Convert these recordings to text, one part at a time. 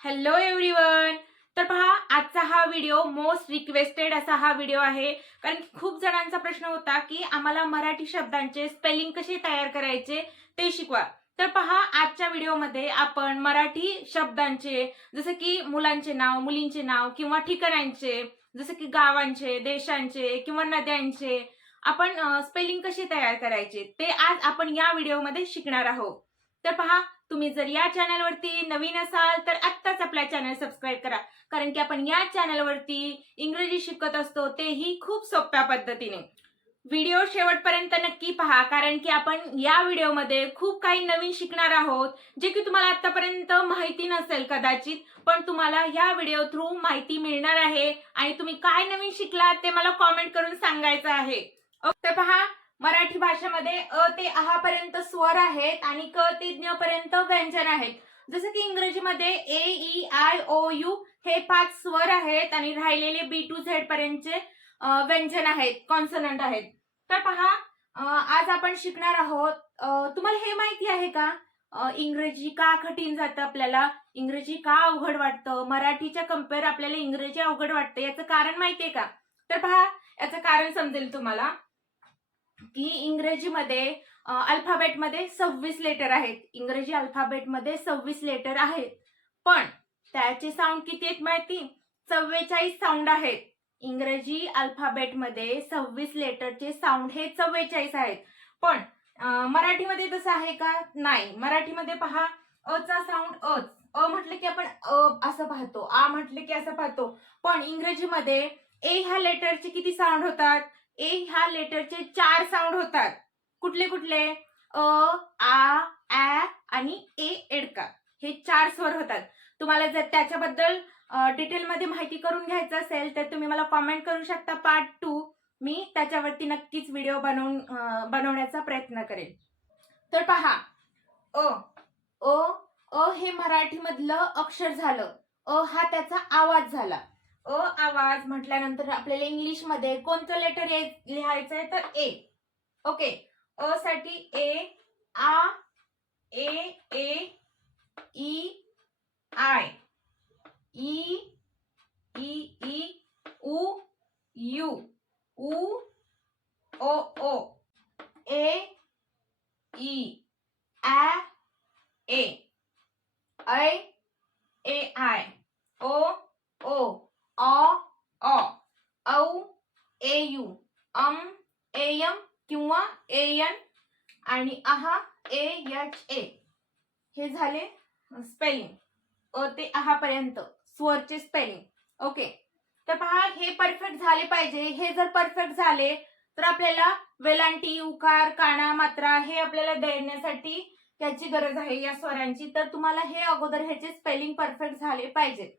Hello everyone. तर पहा, आजचा हा व्हिडिओ मोस्ट रिक्वेस्टेड असा हा व्हिडिओ आहे. कारण खूप जणांचा प्रश्न होता की आम्हाला मराठी शब्दांचे स्पेलिंग कसे तयार करायचे ते शिकवा. तर पहा, आजच्या व्हिडिओमध्ये आपण मराठी शब्दांचे जसे की मुलांचे नाव, मुलींचे नाव किंवा ठिकाणांचे, जसे की गावांचे, देशांचे किंवा नद्यांचे आपण स्पेलिंग कसे तयार करायचे ते आज आपण या व्हिडिओमध्ये शिकणार आहोत. तर पहा, तुम्ही जर या चॅनलवरती नवीन असाल तर आत्ताच आपला चॅनल सबस्क्राईब करा. कारण की आपण या चॅनलवरती इंग्रजी शिकत असतो, तेही खूप सोप्या पद्धतीने. व्हिडिओ शेवटपर्यंत नक्की पहा, कारण की आपण या व्हिडिओमध्ये खूप काही नवीन शिकणार आहोत, जे की तुम्हाला आतापर्यंत माहिती नसेल कदाचित, पण तुम्हाला या व्हिडिओ थ्रू माहिती मिळणार आहे. आणि तुम्ही काय नवीन शिकलात ते मला कॉमेंट करून सांगायचं आहे. तर पहा, मराठी भाषेमध्ये अ ते अहा पर्यंत स्वर आहेत आणि क ते ज्ञ पर्यंत व्यंजन आहेत. जसं की इंग्रजीमध्ये ए ई आय ओ यू हे 5 स्वर आहेत आणि राहिलेले बी टू झेड पर्यंतचे व्यंजन आहेत, कॉन्सनंट आहेत. तर पहा, आज आपण शिकणार आहोत. तुम्हाला हे माहिती आहे का, इंग्रजी का कठीण जातं आपल्याला, इंग्रजी का अवघड वाटतं, मराठीच्या कम्पेअर आपल्याला इंग्रजी अवघड वाटतं, याचं कारण माहितीये का? तर पहा, याचं कारण समजेल तुम्हाला की इंग्रजीमध्ये अल्फाबेटमध्ये 26 लेटर आहेत. इंग्रजी अल्फाबेटमध्ये 26 लेटर आहेत. पण त्याचे साऊंड किती आहेत माहिती? 44 साऊंड आहेत. इंग्रजी अल्फाबेटमध्ये 26 लेटरचे साऊंड हे 44 आहेत. पण मराठीमध्ये तसं आहे का? नाही. मराठीमध्ये पहा, अ चा साऊंड अच. अ म्हटलं की आपण असं पाहतो, आ म्हटलं की असं पाहतो. पण इंग्रजीमध्ये ए ह्या लेटरचे किती साऊंड होतात? ए ह्या लेटरचे 4 साऊंड होतात. कुठले कुठले? अ, आ, ऍ आणि ए एडका हे 4 स्वर होतात. तुम्हाला जर त्याच्याबद्दल डिटेलमध्ये माहिती करून घ्यायचं असेल तर तुम्ही मला कॉमेंट करू शकता पार्ट 2. मी त्याच्यावरती नक्कीच व्हिडिओ बनवण्याचा प्रयत्न करेन. तर पहा, अ अ अ हे मराठीमधलं अक्षर झालं. अ हा त्याचा आवाज झाला. अ आवाज म्हटल्यानंतर आपल्याला इंग्लिशमध्ये कोणतं लेटर लिहायचंय तर ए. ओके. अ साठी ए, आ, ए, ई, आय, ई, ई, उ, यू, उ, ओ, ए, ई, ä, ए, ऐ, ए आय, ओ, अ, औ, ए यू, एयम किंवा एयन आणि आहा ए एच ए. हे झाले स्पेलिंग. अ ते आहा पर्यंत स्वरचे स्पेलिंग. ओके. तर पहा, हे परफेक्ट झाले पाहिजे. हे जर परफेक्ट झाले तर आपल्याला वेलांटी, उकार, काना, मात्रा हे आपल्याला देण्यासाठी त्याची गरज आहे या स्वरांची. तर तुम्हाला हे अगोदर ह्याचे स्पेलिंग परफेक्ट झाले पाहिजे.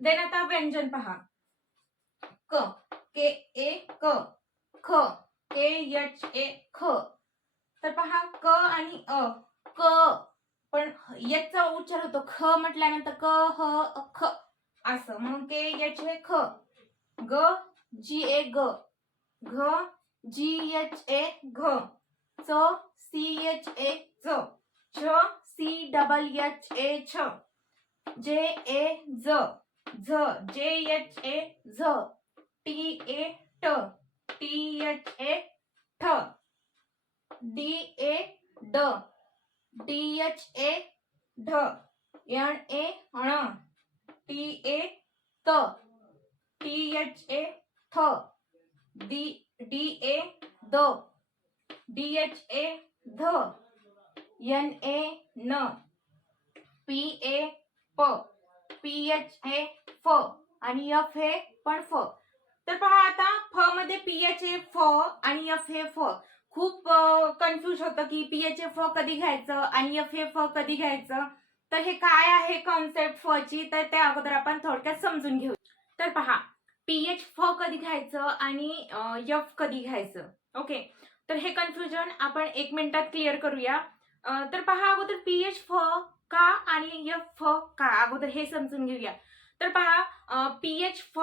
देन आता व्यंजन पहा. क, के ए क, ख, के एच ए ख. तर पहा, क आणि अ, क, पण याचा उच्चार होतो ख म्हटल्यानंतर क ह ख असं, म्हणून के एच ए ख. ग जी ए ग, घ जी एच ए घ, च सी एच ए च, छ सी डबल एच ए छ, जे ए ज, झ जे एच ए झ, टी ए ट, टी एच ए ठ, डी ए ड, डी एच ए ढ, एन ए ण, टी ए त, टी एच ए थ, D D A the, D H A ध, एन ए न, पी ए प, पी एच ए फ आणि एफ हे पण फ. तर पहा, आता फ मध्ये पीएच ए फ आणि एफ हे फ. खूप कन्फ्युज होतं की पीएच ए फ कधी घ्यायचं आणि एफ हे फ कधी घ्यायचं. तर हे काय आहे कॉन्सेप्ट फ ची, तर त्या अगोदर आपण थोडक्यात समजून घेऊ. तर पहा, पीएच फ कधी घ्यायचं आणि एफ कधी घ्यायचं. ओके. तर हे कन्फ्युजन आपण 1 मिनिटात क्लिअर करूया. तर पहा, अगोदर पीएच फ का आणि एफ फ का, अगोदर हे समजून घेऊया. तर पहा, पीएच फ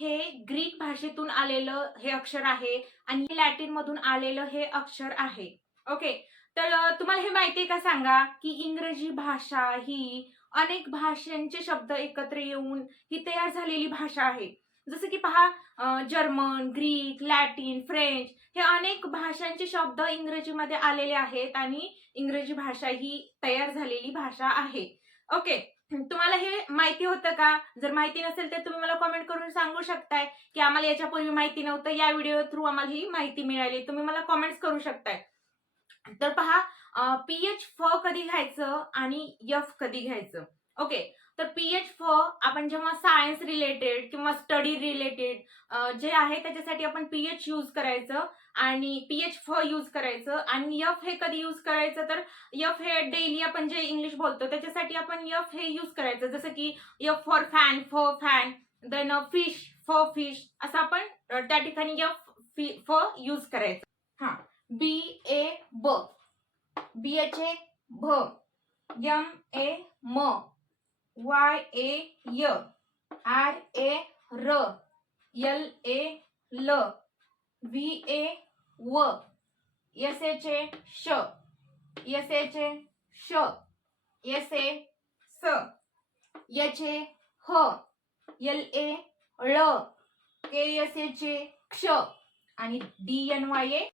हे ग्रीक भाषेतून आलेलं हे अक्षर आहे आणि लॅटिन मधून आलेलं हे अक्षर आहे. ओके. तर तुम्हाला हे माहितीये का सांगा की इंग्रजी भाषा ही अनेक भाषांचे शब्द एकत्र येऊन ही तयार झालेली भाषा आहे. जसं की पहा, जर्मन, ग्रीक, लॅटिन, फ्रेंच हे अनेक भाषांचे शब्द इंग्रजीमध्ये आलेले आहेत आणि इंग्रजी भाषा ही तयार झालेली भाषा आहे. ओके. तुम्हाला हे माहिती होतं का? जर माहिती नसेल तर तुम्ही मला कमेंट करून सांगू शकताय की आम्हाला याच्यापूर्वी माहिती नव्हतं, या व्हिडिओ थ्रू आम्हाला ही माहिती मिळाली. तुम्ही मला कमेंट्स करू शकताय. तर पहा, पीएच फ कधी घ्यायचं आणि एफ कधी घ्यायचं. ओके. तर पीएच फ आपण जेव्हा सायन्स रिलेटेड किंवा स्टडी रिलेटेड जे आहे त्याच्यासाठी आपण पीएच यूज करायचं आणि पीएच फ यूज करायचं. आणि एफ हे कधी यूज करायचं, तर एफ हे डेली आपण जे इंग्लिश बोलतो त्याच्यासाठी आपण एफ हे यूज करायचं. जसं की एफ फॉर फॅन, फ फॅन, देन फिश, फ फिश, असं आपण त्या ठिकाणी एफ फ यूज करायचं. हा, बी ए ब, बी एच ए भ, एम ए म, वाय ए य, आर ए र, एल ए ल, व्ही ए व, एस एच ए श, एस एच ए श, एस ए स, एच ए ह, एल ए ळ, के एस एच ए क्ष आणि डी एन वाय ए.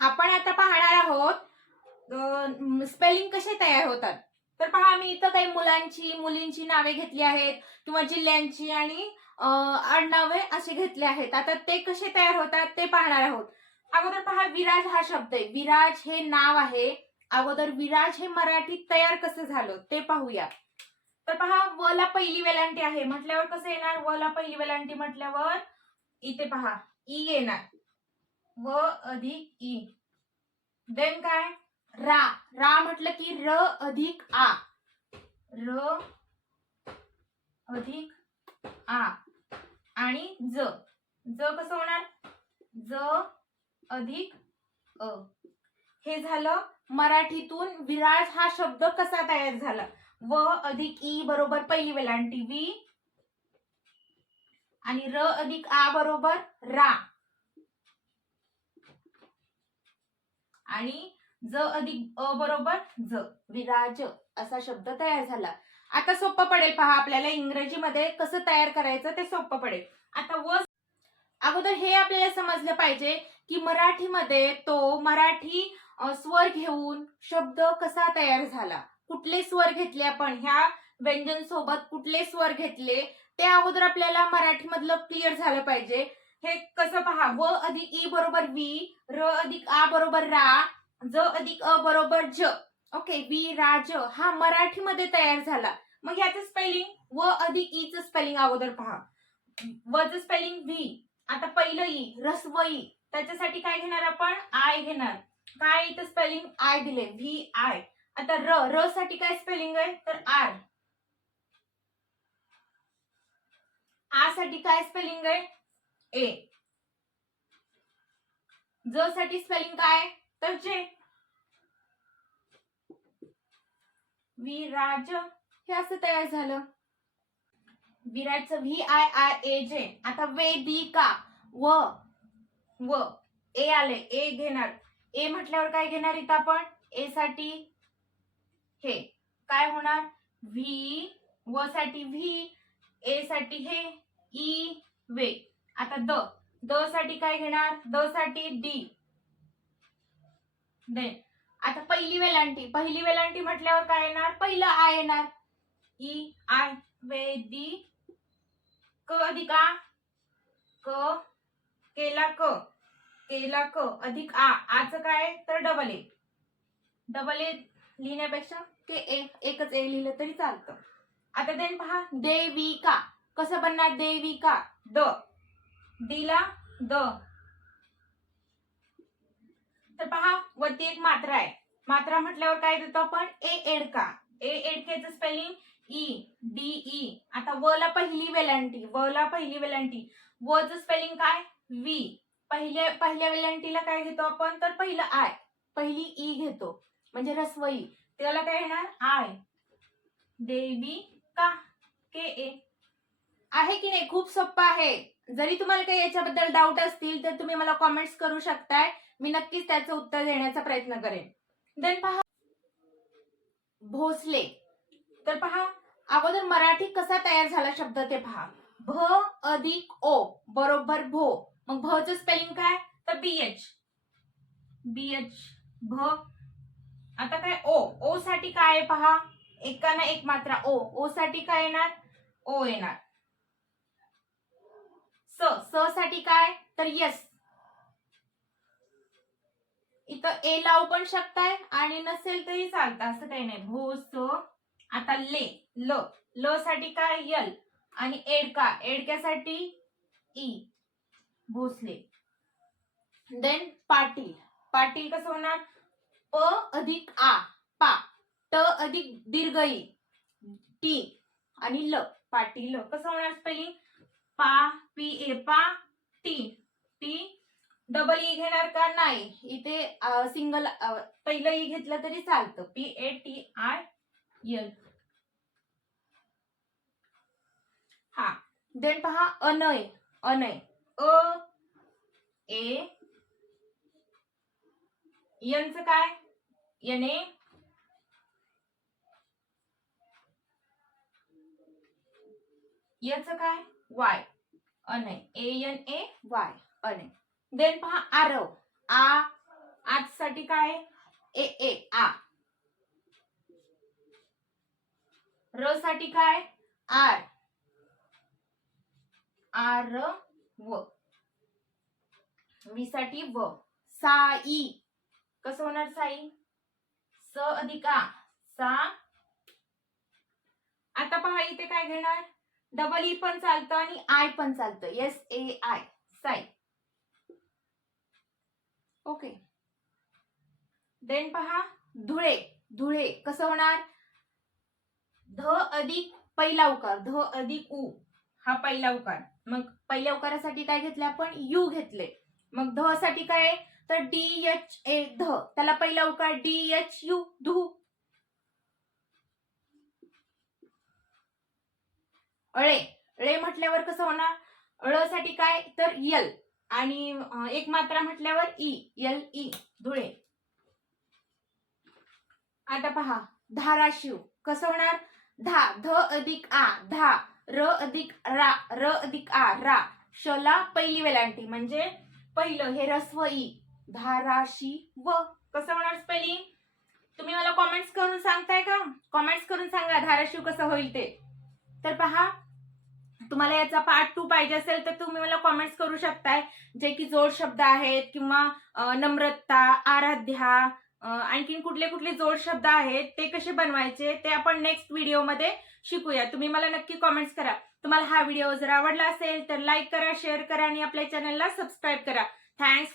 आपण आता पाहणार आहोत स्पेलिंग कसे तयार होतात. तर पहा, मी इथं काही मुलांची मुलींची नावे घेतली आहेत किंवा जिल्ह्यांची आणि आडनावे असे घेतले आहेत. आता ते कसे तयार होतात ते पाहणार आहोत. अगोदर पहा, विराज हा शब्द आहे. विराज हे नाव आहे. अगोदर विराज हे मराठीत तयार कसं झालं ते पाहूया. तर पहा, व ला पहिली वेलांटी आहे म्हटल्यावर कसं येणार? व ला पहिली वेलांटी म्हटल्यावर इथे पहा ई येणार, व अधिक ई. देन काय? रा, रा म्हटलं की र अधिक आ, र अधिक आ. आणि ज, ज कसं होणार? ज अधिक अ. हे झालं मराठीतून विराज हा शब्द कसा तयार झाला. व अधिक ई बरोबर पहिली वेलांटी वी आणि र अधिक आ बरोबर रा आणि ज अधिक अ बरोबर ज, विराज असा शब्द तयार झाला. आता सोपं पडेल पहा आपल्याला इंग्रजीमध्ये कसं तयार करायचं ते सोपं पडेल. आता व अगोदर हे आपल्याला समजलं पाहिजे की मराठीमध्ये तो मराठी स्वर घेऊन शब्द कसा तयार झाला, कुठले स्वर घेतले आपण, ह्या व्यंजन सोबत कुठले स्वर घेतले ते अगोदर आपल्याला मराठीमधलं क्लिअर झालं पाहिजे. हे कसं पहा, व अधिक ई बरोबर वी, र अधिक आ बरोबर रा, ज अधिक अ बरोबर ज. ओके, वी राज हा मराठीमध्ये तयार झाला. मग याचं स्पेलिंग व अधिक ई चं स्पेलिंग अगोदर पहा. व चं स्पेलिंग व्ही. आता पहिलं ई ह्रस्व ई, त्याच्यासाठी काय घेणार आपण? आय घेणार. काय इथं स्पेलिंग आय दिले, व्ही आय. आता र, र साठी काय स्पेलिंग आहे? तर आर. आ साठी काय स्पेलिंग आहे? ए. ज साठी स्पेलिंग काय? तर जे. विराज हे असं तयार झालं. विराजचं व्ही आय आय ए जे. आता वेदिका, व व ए आले, ए घेणार. ए म्हटल्यावर काय घेणार इथं आपण? ए साठी हे काय होणार? व्ही, व साठी व्ही, ए साठी हे, ई वे. आता द, द साठी काय घेणार? द साठी डी. देन आता पहिली वेलांटी, पहिली वेलांटी म्हटल्यावर काय येणार? पहिलं आय येणार, ई आय. वेदी क अधिक आ, क केला क, केला क अधिक आ, आचं काय? तर डबल ए. डबल ए लिहिण्यापेक्षा के ए, एकच ए लिहिलं तरी चालतं. आता देन पहा, देविका कसं बनणार? देविका द, डीला द. तर पहा, वरती एक मात्रा आहे. मात्रा म्हटल्यावर काय देतो आपण? ए एडका. ए एडकेचं स्पेलिंग ई डी ई. आता व ला पहिली वेलांटी, व ला पहिली वेलांटी, व चं स्पेलिंग काय? वी. पहिल्या वेलांटीला काय घेतो आपण? तर पहिलं आय, पहिली ई घेतो म्हणजे ह्रस्व ई. त्याला काय येणार? आय. देविका के ए. आहे की नाही? खूप सोपं आहे. जरी तुम्हाला काही याच्याबद्दल डाऊट असतील तर तुम्ही मला कॉमेंट्स करू शकताय. मी नक्कीच त्याचं उत्तर देण्याचा प्रयत्न करेन. देन पहा, भोसले. तर पहा अगोदर मराठी कसा तयार झाला शब्द ते पहा. भ अधिक ओ बरोबर भो. मग भचं स्पेलिंग काय तर बीएच. बीएच भ. आता काय ओ. ओ साठी काय आहे पहा. एकाना एक मात्रा ओ. ओ साठी काय येणार ओ येणार. स. स साठी काय तर यस. इथं ए लावू पण शकताय आणि नसेल तरी चालतं असं काही नाही. भो स. आता ले. ल. ल साठी काय यल आणि एडका. एडक्यासाठी ई. भोसले. देन पाटील. पाटील कसं होणार प अधिक आ पा. ट अधिक दीर्घ ई टी आणि ल. पाटील. कसं होणार स्पेलिंग पा पी ए पा टी. टी डबल ई घेणार का नाही. इथे सिंगल पहिलं ई घेतलं तरी चालतं. P A T I L. हा. देन पहा अनय. अनय अ ए यनचं काय यने. याचं काय Y. Anay A N A Y Anay. Then पहा आरव. आ. आज साठी काय ए ए आ. र साठी काय आर. आर व. वी साठी व. साई. कसं होणार साई स अधिक आ सा. आता पहा इथे काय घेणार डबल ई पण चालतं आणि आय पण चालतं. S A I Sai. Okay. Then पहा धुळे. धुळे कसं होणार ध अधिक पहिला उकार. ध अधिक उ हा पहिला उकार. मग पहिल्या उकारासाठी काय घेतले आपण यू घेतले. मग ध साठी काय तर डी एच ए ध. त्याला पहिला उकार डी एच यू धू. अळे. अळे म्हटल्यावर कसं होणार अळ साठी काय तर यल आणि एक मात्रा म्हटल्यावर ई यल ई धुळे. आता पहा धाराशिव. कसं होणार धा. ध अधिक आ धा. र अधिक रा. र अधिक आ रा. शला पहिली वेलांटी म्हणजे पहिलं हे रस्व ई. धाराशिव. कसं होणार स्पेलिंग तुम्ही मला कॉमेंट्स करून सांगताय का. कॉमेंट्स करून सांगा धाराशिव कसं होईल ते. तर पहा तुम्हाला याचा पार्ट 2 पाहिजे असेल तर तुम्ही मला कॉमेंट्स करू शकताय. जे की जोड शब्द आहेत किंवा नम्रता आराध्या आणखीन कुठले कुठले जोड शब्द आहेत ते कसे बनवायचे ते आपण नेक्स्ट व्हिडिओमध्ये शिकूया. तुम्ही मला नक्की कॉमेंट्स करा. तुम्हाला हा व्हिडिओ जर आवडला असेल तर लाईक करा शेअर करा आणि आपल्या चॅनलला सबस्क्राईब करा. थँक्स.